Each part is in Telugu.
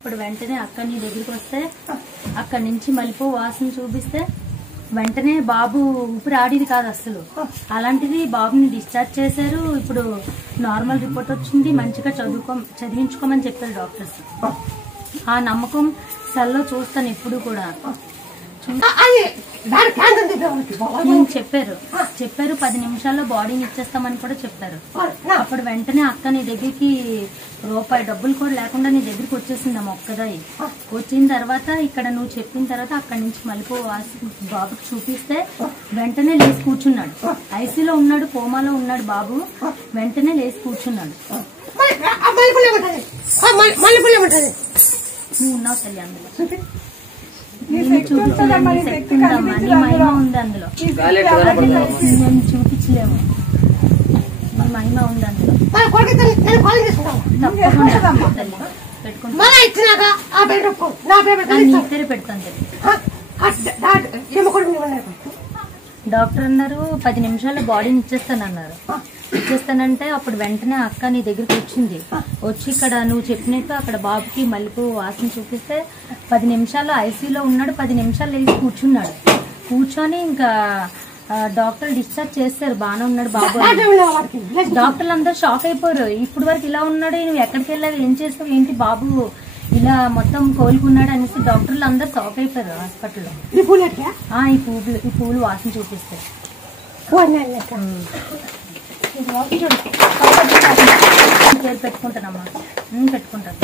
ఇప్పుడు వెంటనే అక్క నీ దగ్గరికి వస్తే అక్కడి నుంచి మలిపో వాసన చూపిస్తే వెంటనే బాబు ఊపిరి ఆడిది కాదు అసలు. అలాంటిది బాబుని డిశ్చార్జ్ చేశారు. ఇప్పుడు నార్మల్ రిపోర్ట్ వచ్చింది. మంచిగా చదివించుకోమని చెప్పారు డాక్టర్స్. ఆ నమ్మకం సెల్లో చూస్తాను ఎప్పుడు కూడా. చెప్పారు 10 నిమిషాల్లో బాడీని ఇచ్చేస్తామని కూడా చెప్పారు. అప్పుడు వెంటనే అక్క నీ దగ్గరికి రూపాయి డబ్బులు కూడా లేకుండా నీ దగ్గరికి వచ్చేసింది ఒక్కదాయి. వచ్చిన తర్వాత ఇక్కడ నువ్వు చెప్పిన తర్వాత అక్కడి నుంచి మలిపో బాబుకి చూపిస్తే వెంటనే లేచి కూర్చున్నాడు. ఐసీలో ఉన్నాడు, కోమాలో ఉన్నాడు బాబు. వెంటనే లేచి కూర్చున్నాడు. నువ్వు ఉన్నావు తల్లి అందులో. చూపించలేము, శక్తి ఉందమ్మా, నీ మహిమ ఉంది అందులో. మేము చూపించలేము, నీ మహిమ ఉంది అందులో. ఇద్దరు పెడతాను. డాక్టర్ అన్నారు 10 నిమిషాల్లో బాడీని ఇచ్చేస్తానన్నారు. ఇచ్చేస్తానంటే అప్పుడు వెంటనే అక్క నీ దగ్గరికి వచ్చింది. వచ్చి ఇక్కడ నువ్వు చెప్పినట్టు అక్కడ బాబుకి మల్లెపూ వాసన చూపిస్తే 10 నిమిషాల్లో ఐసీలో ఉన్నాడు. 10 నిమిషాలు లేచి కూర్చున్నాడు. కూర్చొని ఇంకా డాక్టర్లు డిశ్చార్జ్ చేస్తారు. బాగానే ఉన్నాడు బాబు. డాక్టర్లు అందరూ షాక్ అయిపోయారు. ఇప్పుడు వరకు ఇలా ఉన్నాడు, నువ్వు ఎక్కడికి వెళ్ళావు, ఏం చేస్తావు, ఏంటి బాబు ఇలా మొత్తం కోలుకున్నాడు అనేసి డాక్టర్లు అందరు షాక్ అయిపోయారు హాస్పిటల్లో. ఈ పూలు వాసన చూపిస్తాయి. పేరు పెట్టుకుంటానమ్మా, పెట్టుకుంటాను.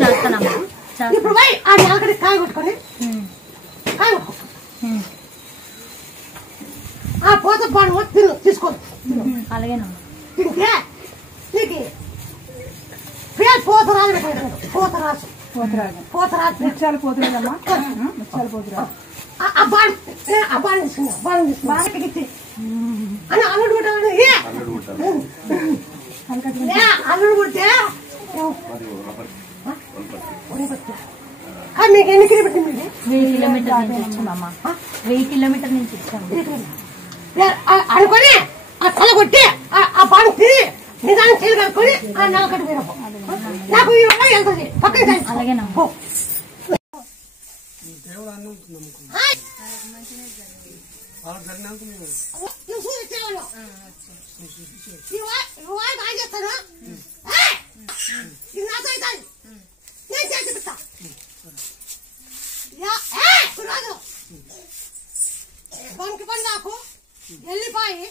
చేస్తానమ్మా. అలాగేనమ్మా. అల్లుడు పుడితే మీకు ఎన్ని కిలోమీటర్? 1000 కిలోమీటర్ నుంచి ఇచ్చామమ్మా. 1000 కిలోమీటర్ నుంచి ఇచ్చాము అనుకొని ఆ తల కొట్టి ఆ బాణం తిని నిదానం చేసి కనుక్కొని ఆ నెలకట్టు మీరు నాకు ఈ వల్ల వెళ్తుంది పక్కన. అలాగేనమ్మా. చేస్తాను ఇది నాతో అవుతుంది. నేను చేసి పెడతా. రాదు బంకి పండాకు ఎల్లిపాయి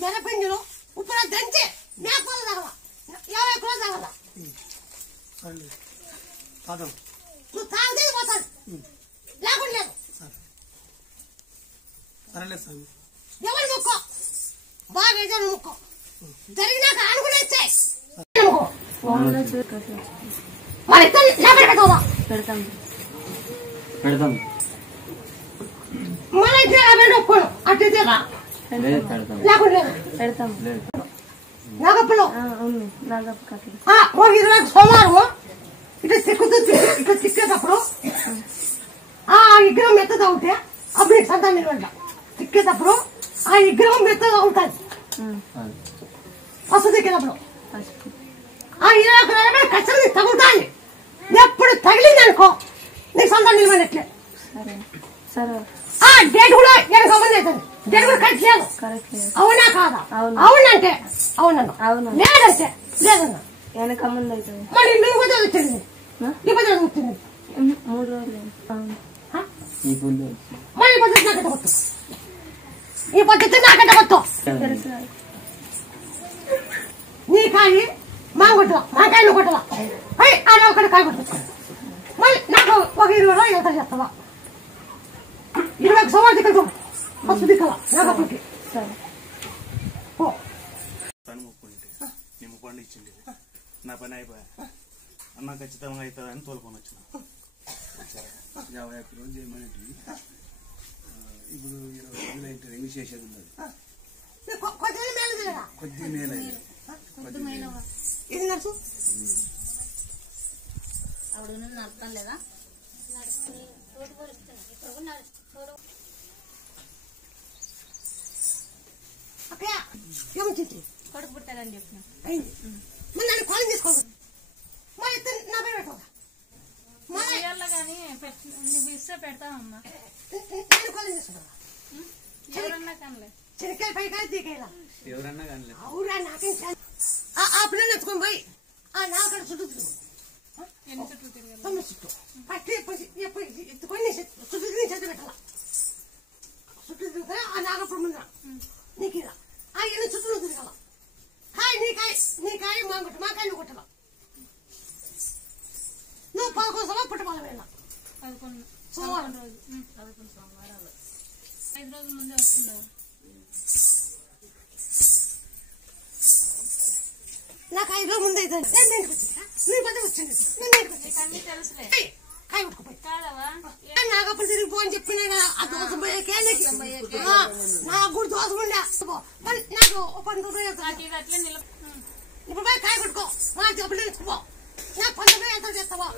మిరపింజలు ఉప్పు దంచి మేకపాలు తగల 50 కిలోలు తగల. నువ్వు తాగుదేది పోతాడు లేకుండా లేదు. ఎవరు ముక్కో బాగా ఏదైనా ముక్కో జరిగినాక అనుకుని వచ్చాయి మరి పెడతాం. మళ్ళీ ఒప్పుకోను అట్టే లేకుండా పెడతాం. నాగప్పలో నాగప్ప 20 సోమవారం ఇట్లా ఇట్లా తిక్కేటప్పుడు ఆ విగ్రహం మెత్తగా ఉంటే అప్పుడు నీకు సంతానం నిలబడ్డ. తిక్కేటప్పుడు ఆ విగ్రహం మెత్తగా ఉంటుంది. పసుపు తిక్కేటప్పుడు ఆ 20 ఖచ్చితంగా తగులుతాయి. ఎప్పుడు తగిలింది అనుకో నీకు సంతానం నిలబడినట్లే. డేట్ కూడా వెనక మంది అవుతుంది. డేట్ కూడా కరెక్ట్ లేదు. అవునా కాదా? అవునంటే అవునన్నా, లేదంటే లేదన్నా. వెనక ముందు అవుతుంది. మరి నువ్వు పద్ధతి వచ్చింది, ఈ పద్ధతి వచ్చింది. 3 రోజులు మరి ఈ పద్ధతి నాకంటే కొట్టు, ఈ పద్ధతి నాకంటే కొట్టు. నీ కాయి మాకొట్టవా, మా కాయను కొట్టవా, ఆడ ఒకటి కాయ కొట్టుకో. మళ్ళీ నాకు ఒక 20 రోజులు ఎంత చేస్తావా? 20 సంవత్సరాలు దిక్కలు పసుపు దిక్కల నాగప్పకి నిమ్మపండు ఇచ్చింది. నా పని అయిపోయా. అన్న ఖచ్చితంగా అవుతుందని తోలుకొని వచ్చిన. 51 రోజులు చేయమని ఇప్పుడు 20 రోజులు అయితే ఎంగి చేసేది ఉన్నది. కొద్ది మేలు ఇది నడుచు అప్పుడు నడపడం లేదా? అక్కయ్య ఏమొచ్చింది? కొడుకు పుట్టాలని చెప్పిన నన్ను చుట్టూ తిరుగు. ఎన్ని చుట్టూ తిరగాలి? 9 చుట్టూ. ఫస్ట్ ఎత్తుకొని చుట్టూ తిరిగి చేతి పెట్టాల. చుట్టూ తిరిగితే ఆ నాగప్పుడు ముందర నీకు ఇలా ఆ ఎన్ని చుట్టూ తిరగాల. నీ కాయ మా కాయ నువ్వు కొట్టాల. నువ్వు 11 సోమవారం పుట్టబాల వేళ 11 సోమవారం రోజు 11 సోమవారాలు 5 రోజుల ముందే వస్తుందా? నాకు 5 రోజుల ముందే నేను ఇంటికి వచ్చిందా నేను పెద్ద వచ్చింది నేను ఇంటికి వచ్చి అన్నీ తెలుసులే. కాయ కొట్టుకుపోయి కాదవా? నాగప్పుడు తిరిగిపోని చెప్పినా కదా ఆ దోశ పోయేకే నాకు కూడా దోశ ఉండే నాకు 10 రూపాయలు ఇది అట్లే ఇప్పుడు పోయి కాయ కొట్టుకో నాకు డబ్బులు తెచ్చుకో నాకు 10 రూపాయలు ఎంత చేస్తావా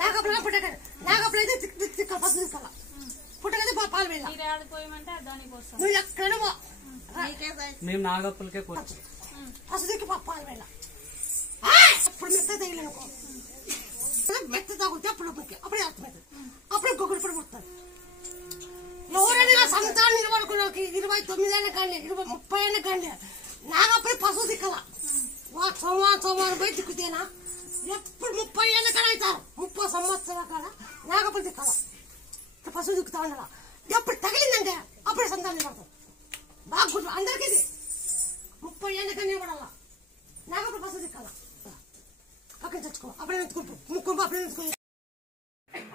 నాగప్పుడు పుట్టగదు నాగప్పుడు అయితే తిక్క పసు తీసుకోవాలా పుట్టగది పాలు వెళ్ళా మీరు ఆడుకోయమంటే దానికి వస్తాం. నువ్వు ఎక్కడ మేము నాగప్పులకే కూర్చో పసు దిక్కి పాలు వెళ్ళా అప్పుడు మెత్త తగిలినుకో మెత్త తాగుతే అప్పుడు అప్పుడే అర్థమవుతుంది అప్పుడే గొగ్గుడు కూడా పుడతాడు ఎవరైనా సంతానం నిలబడుకున్నాకి 29 ఏళ్ళ కానీ 30 ఏళ్ళ కానీ నాగప్పుడు పశువు దిక్కల సోమవారం పోయి దిక్కుతేనా ఎప్పుడు 30 ఏళ్ళ కాడ అవుతారు 30 సంవత్సరాల కాడ నాగప్పుడు దిక్కల పశువు దిక్కుతా ఉండాల ఎప్పుడు తగిలిందంటే అప్పుడే సంతానం నిలబడతాం బాగా గుర్తు అందరికీ 30 ఏళ్ళ కానీ నిలబడాల నాగప్పుడు పశువు దిక్కల పక్కన తెచ్చుకో అప్పుడే ఎత్తుకుంటూ ముక్కు అప్పుడే ఎత్తుకో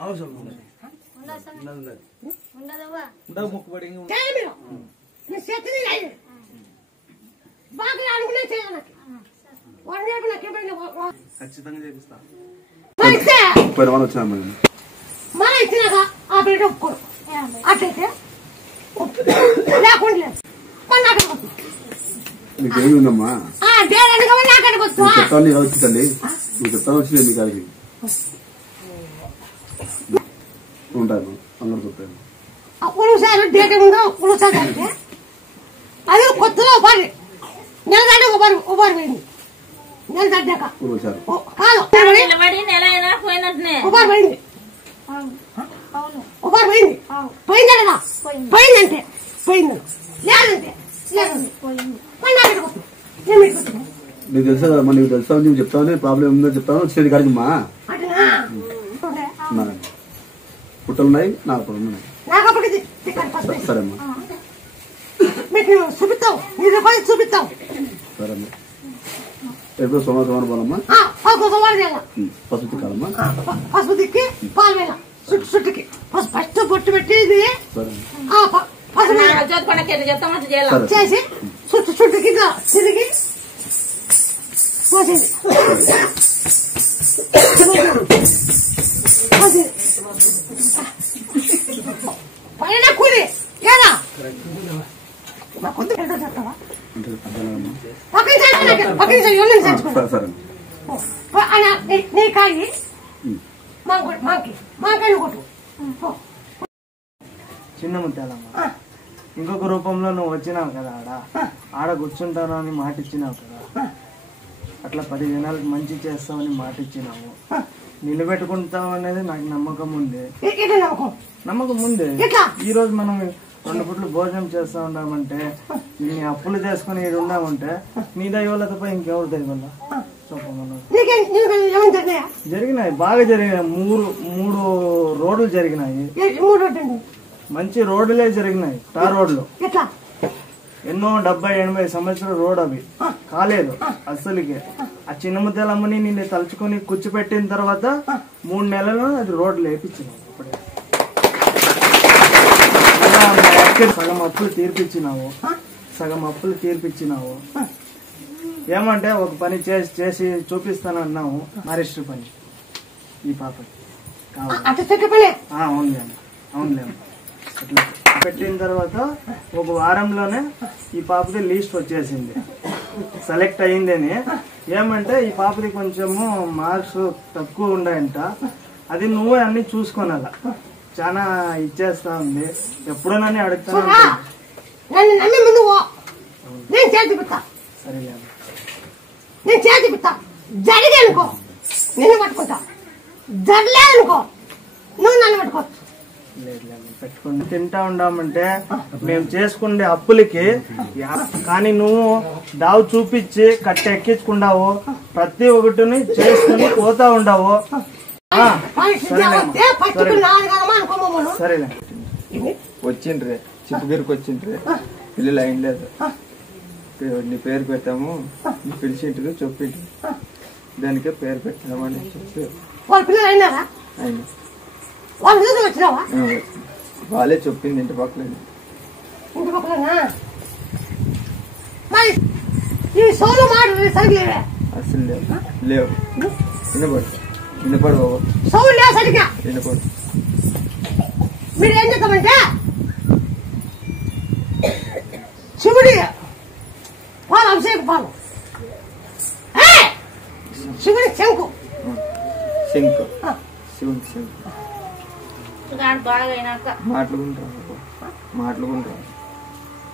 అవసరం ఉండదు మొక్కుబడి మీరు మీ చేతిని బాగా అనుకునే చేయాలి ఖచ్చితంగా చేపిస్తా. మన ఇచ్చినాక ఆ బిడ్డ ఒప్పుకోడు అట్లయితే లేకుండా మీకేమి ఉందమ్మా చెప్తాను వచ్చి తల్లి నువ్వు చెప్తాను వచ్చింది మీ కాడికి ఉంటాను అందరు చెప్తాను ఉలుసారు డేట ఉందో ఉలుసారు అంటే అది కొత్తలో ఉపాధి నెలదాటి ఉపాధి పోయింది నెలదాటాక కాదు ఉపాధి పోయింది ఉపాధి పోయింది పోయిందా లేదా పోయిందంటే పోయింది లేదంటే లేదండి నీకు తెలుసా కదమ్మా నీకు తెలుసా నువ్వు చెప్తావని ప్రాబ్లం ఉందని చెప్తాను వచ్చేది కాడికి మా పుట్టలున్నాయి నాకు ఉన్నాయి సరేమ్మా చూపిస్తాం చూపిస్తాం సరేమ్మా ఎప్పుడు సోమవారం పోనమ్మా పసుపు తిక్కాలమ్మా పసుపు తిక్కి పాలు వేళ చుట్టుకి ఫస్ట్ బొట్టు పెట్టేది చేసి చుట్టుకి తిరిగి పోసేది పైన కూలి ఏదా చెప్తావా నీ కాయ మాకాయలు కొట్టు చిన్న ముత్యాలమ్మ ఇంకొక రూపంలో నువ్వు వచ్చినావు కదా ఆడ కూర్చుంటాను అని మాట ఇచ్చినావు కదా అట్లా 10 జనాలకు మంచి చేస్తామని మాట ఇచ్చినావు నిలబెట్టుకుంటావు అనేది నాకు నమ్మకం ఉంది నమ్మకం ఉంది ఈ రోజు మనం 2 పూట్లు భోజనం చేస్తా ఉన్నామంటే నీ అప్పులు చేసుకుని ఇది ఉన్నామంటే నీ దైవాల తప్ప ఇంకెవరు దైవాల జరిగినాయి బాగా జరిగినాయి 3 రోడ్లు జరిగినాయి మంచి రోడ్లే జరిగినాయి టార్ రోడ్లు ఎన్నో 70-80 సంవత్సరాల రోడ్ అవి కాలేదు అసలుకి ఆ చిన్న ముద్దలమ్మని నిన్ను తలుచుకొని కూర్చోపెట్టిన తర్వాత 3 నెలలు అది రోడ్లు వేయించినావు సగం అప్పులు తీర్పిచ్చినావు ఏమంటే ఒక పని చేసి చూపిస్తానన్నావు నరేష్ పని ఈ పాపకి అవునులేము అట్లా పెట్టిన తర్వాత ఒక వారంలోనే ఈ పాపకి లిస్ట్ వచ్చేసింది సెలెక్ట్ అయిందని ఏమంటే ఈ పాపకి కొంచెము మార్క్స్ తక్కువ ఉన్నాయంట అది నువ్వే అన్ని చూసుకోనాల చాలా ఇచ్చేస్తా ఉంది ఎప్పుడోనని అడుగుతాను సరేలే నేను చేతి పిత్తా జరిగే అనుకో నిన్ను పట్టుకుంటా జరలే అనుకో నువ్వు నన్ను పట్టుకోవచ్చు పెట్టుకుని తింటా ఉండామంటే మేము చేసుకునే అప్పులకి కానీ నువ్వు దావు చూపించి కట్ట ఎక్కించుకుంటావు, ప్రతి ఒక్కటిని చేసుకుని పోతా ఉండవు. సరేలే వచ్చిండ్రే చిప్పుగిరికి వచ్చిండ్రే పిల్లలు అయిండలేదు, నీ పేరు పెట్టాము, నీ పిలిచింటారు చెప్పిండ్రు, దానికే పేరు పెట్టామని చెప్పి వాళ్ళే చెప్పింది ఇంటి పక్కన. అసలు లేవు వినపడు వినపడు వినపడు. మీరు ఏం చేద్దామంటే శివుడి పాలు అభిషేక పాలు, శివుడి శంకు శంకు శివుడి శంకు మాట్లాడుకుంటారు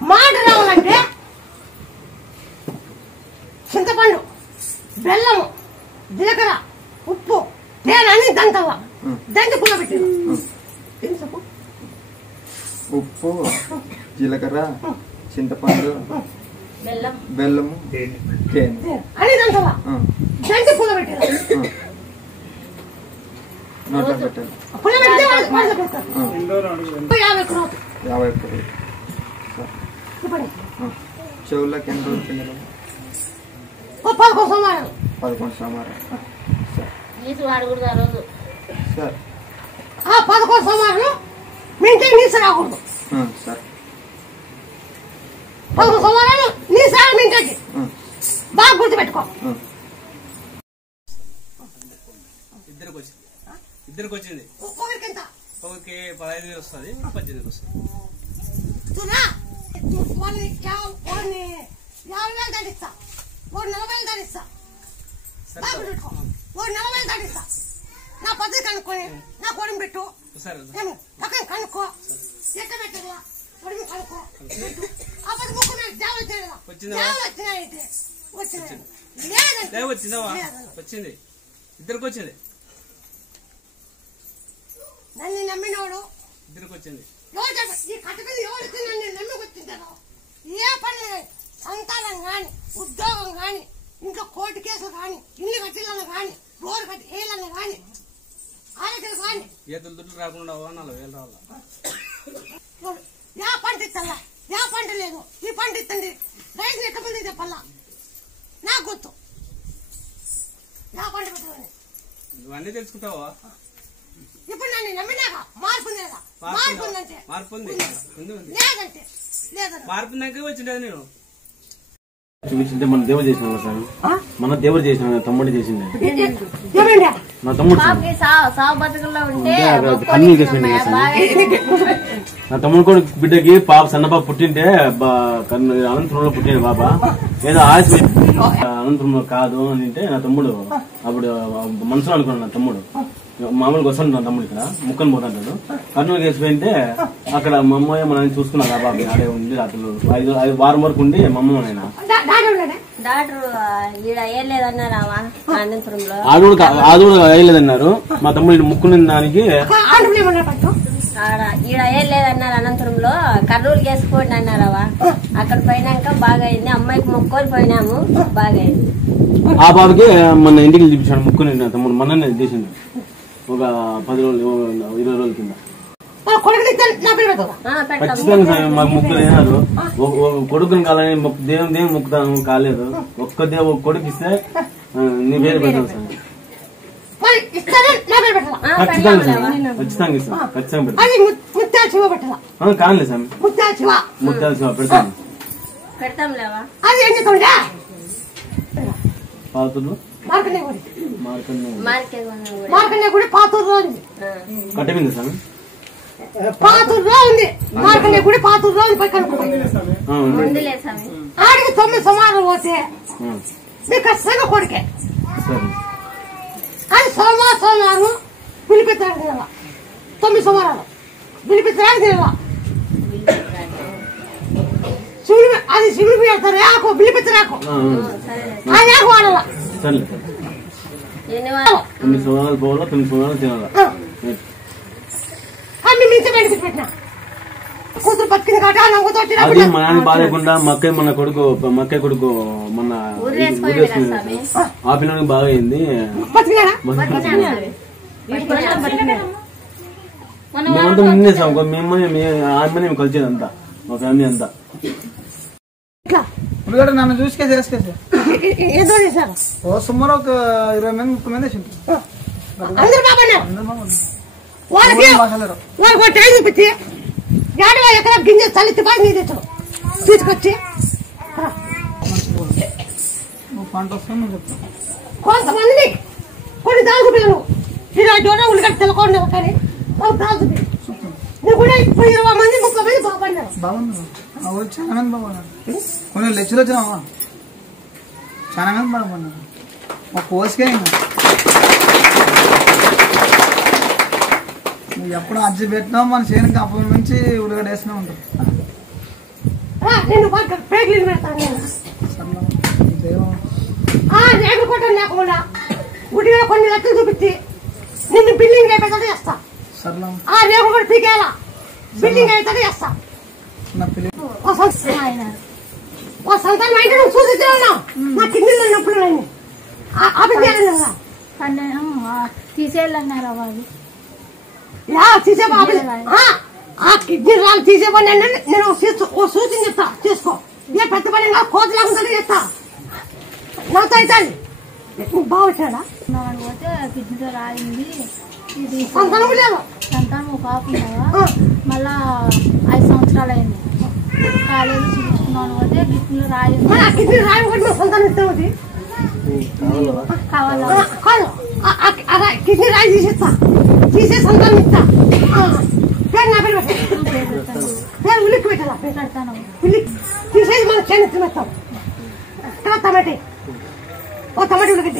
మాట రావాలంటే చింతపండు, బెల్లము, జీలకర్ర, ఉప్పు, తేనె దంతవా దంచి పుల్ల పెట్టి ఉప్పు, జీలకర్ర, చింతపండు, బెల్లము, తేనె అని దంతవా దంచి పుల్ల పెట్టి నోట్లో పెట్టాలి. 50 చెవులకి ఎన్ని రోజులు తినడం? 11 సోమవారం. 11 సోమవారం. సార్ 11 సోమవారం మీ ఇంటికి నీసు రాకూడదు. సార్ 11 సోమవారాలు నీసు రాదు మీ ఇంటికి, బాగా గుర్తుపెట్టుకో. ఇద్దరికి వచ్చింది, ఒకరికింత ఒకరికి 15,000 వస్తుంది, 18,000 వస్తుంది. వాడిని 50,000 దాటిస్తా, వాడు 40,000 దాటిస్తా, బాగా గుర్తుపెట్టుకో. వాడు 40,000 దాటిస్తా. నా పద్ధతి కనుక్కొని నా కొడుకు పెట్టు, పక్కన కనుక్కో, ఎక్కడ పెట్టాలా కొడుకు కనుక్కో పెట్టు. అప్పుడు ముక్కు నాకు జాబ్ వచ్చేదా, జాబ్ వచ్చినాయంటే వచ్చింది, ఇద్దరికి వచ్చింది. నన్ను నమ్మినోడు ఇద్దరికి వచ్చింది. ఎవరు చెప్ప ఈ కట్ట మీద ఎవరికి నన్ను నమ్మి వచ్చింటారో ఏ పని సంతానం కానీ ఉద్యోగం కానీ ఇంట్లో కోర్టు కేసులు కానీ ఇల్లు కట్టిలను కానీ రోడ్డు కట్టి వేయాలని కానీ ఆరోగ్యం కానీ ఏదో దుడ్లు రాకుండా 40,000 రావాలా. యా పంట ఇస్తా, యా పంట లేదు, ఈ పంట ఇస్తండి రైతులు ఎక్కమంది చెప్పాలా నాకు గుర్తు. యా పంట పెట్టమని నువ్వన్నీ తెలుసుకుంటావా? ఇప్పుడు నన్ను నమ్మినాక మార్పు లేదా? మార్పు ఉందంటే మార్పు ఉంది, లేదంటే లేదంటే మార్పు ఉందాక వచ్చిండే. నేను చూపించింటే మన దేవుడు చేసిన సార్, మన దేవుడు చేసిన తమ్ముడు చేసిండే ఏమండి నా తమ్ముడు కన్ను చేసిండే నా తమ్ముడు కూడా బిడ్డకి పాప సన్న పాప పుట్టింటే అనంతపురంలో పుట్టింది బాబా, ఏదో ఆశ అనంతపురంలో కాదు అని అంటే నా తమ్ముడు అప్పుడు మనసులో అనుకున్నాను. నా తమ్ముడు మామూలుగా వస్తాడు, నా తమ్ముడు ఇక్కడ ముక్కని పోతాడు, కర్నూలు వేసిపోయింటే అక్కడ మా అమ్మాయి మన చూసుకున్నాను. ఆ బాబు అడే ఉండి రాత్రులు 5 వారం వరకు ఉండి మా అమ్మ నాయన ఆడు కూడా వేయలేదన్నారు. మా తమ్ముడు ముక్కుని దానికి ఈడ ఏం లేదన్నారు. అనంతపురంలో కర్నూలు వేసుకోండి అన్నారవా, అక్కడ పోయినాక బాగా అయింది. అమ్మాయికి మొక్కొని పోయినాము, బాగా అయింది. ఆ బాబుకి మన ఇంటికి చూపించాడు ముక్కుని నా తమ్ముడు మొన్న చేసింది ఒక 10 రోజులు 20 రోజుల కింద. ఖచ్చితంగా సార్ మాకు ముక్కులు అయినారు. కొడుకుని కాలని దేవుని ముక్కుతాను కాలేదు. ఒక్క కొడుకు ఇస్తే నీ పేరు పెడతాను సార్. ఖచ్చితంగా సార్, ఖచ్చితంగా ఇస్తాం, ఖచ్చితంగా పెడతాం. కానిలే సార్, ముత్యాల శివ పెడతాను. పాతులు కట్టమింది సార్, పాతూరులో ఉంది మార్కండే గుడి, పాతూరులో ఉంది. ఆడికి 9 సోమవారం పోతే మీకు ఖచ్చితంగా కొడుకే. అది సోమవారం పిలిపించడానికి తినవా, 9 సోమవారాలు పిలిపించడానికి తినవా. శివుడు అది శివుడు పెడతారు ఆకు పిలిపించరాకు, అది ఆకు వాడాల. 9 సోమవారాలు పోవాలా, 9 సోమవారాలు తినాలా. నుంచి బయటకు పెట్టినా కూతురు బతికింది కాబట్టి నవ్వుతో అది మా నాన్న బాగాలేకుండా మన కొడుకు మన ఆ పిల్లలకి బాగా అయింది. మేమంతా నిన్నేసాం మేము కలిసేదంతా మా ఫ్యామిలీ అంతా. ఉల్లిగడ్డ నన్ను చూసుకే చేసుకేసి ఏదో చేశారు ఓ సుమారు ఒక 20 మంది 30 మంది అందరు బాబన్నా వాళ్ళకి టైం చూపించి 50 ఎకరా గింజ చల్లితే బాగా నీ తెచ్చాడు తీసుకొచ్చి పంట వస్తుంది చెప్తాను. కొంతమందిని కొన్ని దాని పిల్లలు ఇలా జోడ ఉల్లిగడ్డ తెలకుండా కానీ వాళ్ళు దాని చూపి నువ్వు కూడా 20 మంది 30 మంది బాగుపడినారు. బాగుంది చాలా మంది బాగున్నారు. కొన్ని లెక్చర్లు వచ్చినావా చాలా మంది బాగుపడినారు. ఒక కోసుకే నువ్వు ఎప్పుడు అజ్జి పెట్టినావు మన చేయడానికి అప్పటి నుంచి ఉల్లిగడ్డ వేసినా ఉంటావు. నేను పేర్లు పెడతాను రేగులు కొట్టడం లేకుండా గుడిగా కొన్ని లెక్కలు చూపించి నిన్ను బిల్డింగ్ అయిపోతాడు చేస్తా. ఆ రేగులు కూడా పీకేలా బిల్డింగ్ అవుతాడు చేస్తా. సంతానం అయితే నువ్వు చూసి ఉన్నావు నా కిడ్నీలో నొప్పులు తీసేయాలన్నారు వాళ్ళు తీసే ఆ కిడ్నీ రాళ్ళు తీసేపని నేను సూచన చెప్తా చేసుకో. ఏ పెద్ద పని కోతలాగా చేస్తా నాతో అవుతాను. బాగా వచ్చాడా పోతే కిడ్నీతో రాయింది. ఇది సంతానం లేదు సంతానం ఒక పాప మళ్ళా 5 సంవత్సరాలు అయింది. కాలేజీ చూపించుకున్నాను పోతే కిడ్నీలో రాయింది. కిడ్నీ రాయి కూడా సంతానం ఇస్తామది కావాలా కిడ్నీ రాయి తీసేస్తా తీసే సంతానం ఇస్తా. పేరు నా పేరు పేరు ఉల్లికి పెట్టాలా పెడతాను. ఉల్లి తీసేసి మనం చేసి పెడతాం. టమాటే ఓ టమాటా ఉల్లిగడ్డ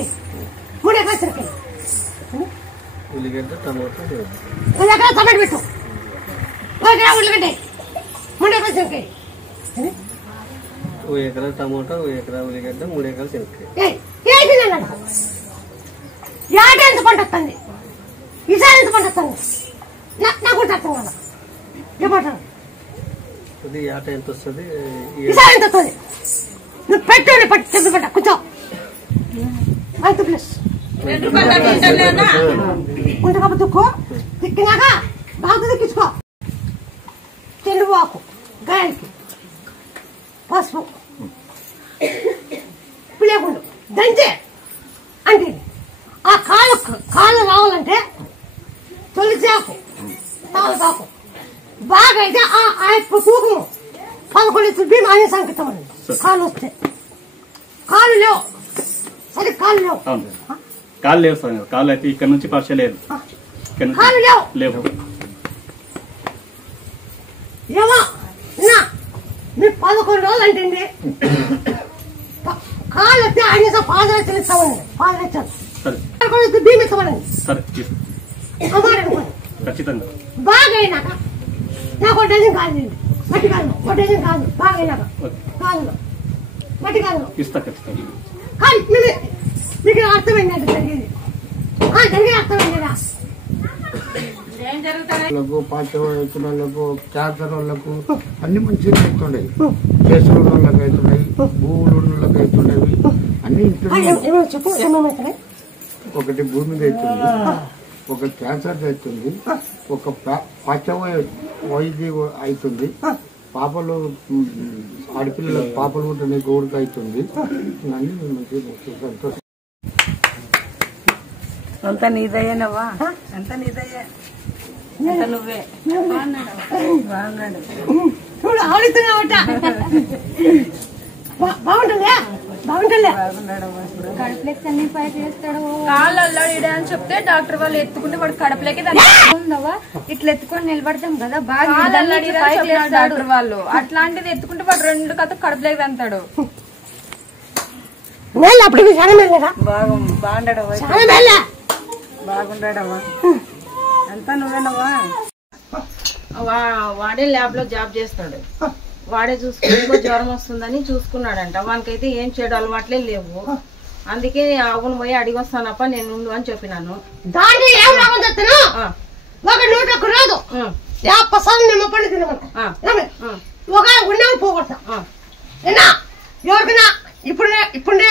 3 ఎకరాల చెనక్కాయ ఉల్లిగడ్డ టమాటా 1 ఎకరా టమాటా పెట్టు 1 ఎకరా ఉల్లిగడ్డ 3 ఎకరాల చెనక్కాయ 1 ఎకరా టమాటా 1 ఎకరా ఉల్లిగడ్డ 3 ఎకరాల చెనక్కాయ. యాట ఎంత పంట వస్తుంది ఈసారి ఎంత పంట వస్తుంది నాకు కూడా అర్థం కదా ఏమంటారు యాట ఎంత వస్తుంది ఈసారి ఎంత వస్తుంది నువ్వు పెట్టు చెప్పి పెట్ట కూర్చో అంత ప్లస్ ఉంటే కాబట్టి దుక్కు తిక్కినాక బాగా తిక్కించుకో. తెలుగు ఆకు గాయలకి పసుపు పిలేకుండా దంచే అంటే ఆ కాళ్ళు రావాలంటే తొలిచాకు తాకు బాగా అయితే ఆ తూకము 11 బియ్యం అనే సంకేతం అండి. కాళ్ళు వస్తే కాళ్ళు లేవు సరే కాళ్ళు లేవు కాళ్ళు లేవు సార్. కాళ్ళు అయితే ఇక్కడ నుంచి పర్ష లేదు కాళ్ళు లేవు లేవు ఏమో మీరు 11 రోజులు అంటే కాళ్ళు వస్తే ఆయన పాదరక్షలు ఇస్తామండి. పాదరక్షలు బియ్యం ఇస్తామండి ఖచ్చితంగా. బాగా అయినాక నాకు 1 డజన్ కాదు మట్టి కాదు 1 డజన్ కాదు బాగా అయినాక కాదు మట్టి కాదు ఇస్తా ఖచ్చితంగా. కానీ మీకు అర్థమైందండి జరిగేది జరిగేది అర్థమైందిరా. పాచవాళ్ళకు క్యాన్సర్ వాళ్ళకు అన్ని మంచిగా అవుతుండేవి. కేసులు వాళ్ళకి అవుతున్నాయి భూములు వాళ్ళకి అవుతుండేవి అన్ని. చెప్పు ఏమవుతున్నాయి ఒకటి భూమి మీద అవుతుంది ఒక క్యాన్సర్ అవుతుంది ఒక వైద్యం అవుతుంది పాపలు ఆడపిల్లలకు పాపలు ఉంటున్నాయి గోడుకు అవుతుంది. అన్ని మంచిగా సంతోషం. అంత నీదయ్యానవ్వా అంత నీదయ్యా అంత నువ్వే బాగున్నాడు చూడు ఆడుతున్నావట బాగుంటుందా బాగుంటుందా కడుపులోకి అన్ని పై చేస్తాడు. కాళ్ళు అల్లాడిడా అని చెప్తే డాక్టర్ వాళ్ళు ఎత్తుకుంటే వాడు కడుపులోకి ఉందవా ఇట్లా ఎత్తుకొని నిలబడతాం కదా బాగా కాళ్ళు అల్లాడిడా డాక్టర్ వాళ్ళు. అట్లాంటిది ఎత్తుకుంటే వాడు 2 కథ కడుపులోకి తంతాడు. అప్పుడు బాగుండడవా బాగుండడవా అంతా నువ్వేనవా. వాడే ల్యాబ్ లో జాబ్ చేస్తాడు. వాడే చూసుకుని జ్వరం వస్తుందని చూసుకున్నాడంట. వానికైతే ఏం చెడు అలవాట్లే లేవు. అందుకే అవును పోయి అడిగి వస్తానప్ప నేను అని చెప్పినాను. దాన్ని ఏం రాదు ఒక 100 రాదు పసాలు నిమ్మపండు తినమంట ఒక ఉండేవి పోగొడతా ఏనా ఎవరికైనా ఇప్పుడే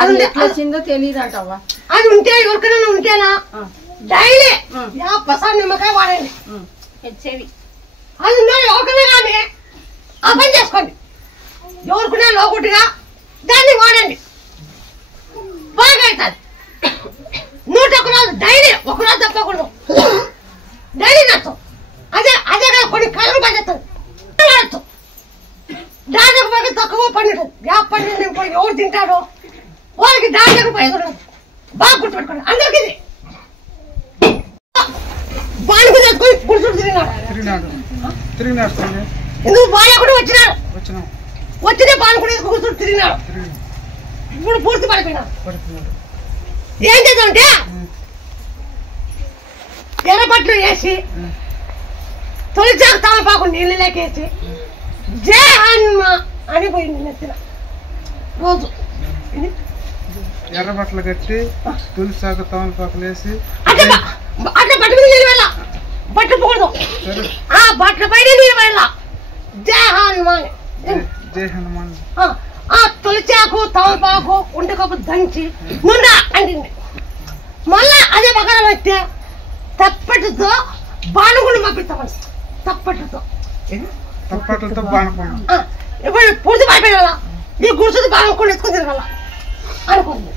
అది ఎట్లా వచ్చిందో తెలియదంటవ్వా. అది ఉంటే ఎవరికైనా ఉంటేనా డైలీ పసాలు నిమ్మకాయ వాడండి. అది ఉంటే ఎవరికైనా కానీ ఆ పని చేసుకోండి. ఎవరికైనా లోకుట్టుగా దాన్ని వాడండి, బాగా అవుతుంది. 101 రోజు డైలీ, ఒకరోజు తప్పకూడదు, డైలీ నచ్చం. అదే కదా కొన్ని కాలం పనిచేస్తుంది. దానికి పోయి తక్కువ పండుతుంది. గ్యాప్ పండుగ ఎవరు తింటాడో వాళ్ళకి దానికి పోయి బాగా గుర్తుపెట్టుకోండి. అందరికి ఇది బాణకు తెచ్చుకొని గుర్తు తిరిగినాడు. ఎందుకు బాగా కూడా వచ్చినాడు, వచ్చినే బాణకు కూర్చొని తిరిగినాడు. ఇప్పుడు పూర్తి పడిపోయినాడు. ఏం చేద్దామంటే ఎర్రబట్లు వేసి తొలిచాకు తమలపాకు నీళ్ళు లేకేసి జై హనుమ అని పోయింది నెత్తిన రోజు. ఎర్రబట్టలు కట్టి తులసాకు తమలపాకులు వేసి అట్లా బట్ట మీద నీళ్ళు వెళ్ళ, బట్టలు పోకూడదు, ఆ బట్టల పైన నీళ్ళు వెళ్ళ. జై హనుమాన్, జై హనుమాన్. ఆ తొలిచాకు తమలపాకు ఉండకప్పు దంచి నూనె అంటింది. మళ్ళా అదే బకారం అయితే తప్పటితో బాణగుండు పంపిస్తామని, తప్పటితో బాణకుండా ఇప్పుడు పూర్తి పడిపోయిన ఈ గుడిసెది బాణకుండా ఎత్తుకుని తిరగాల అనుకుంది.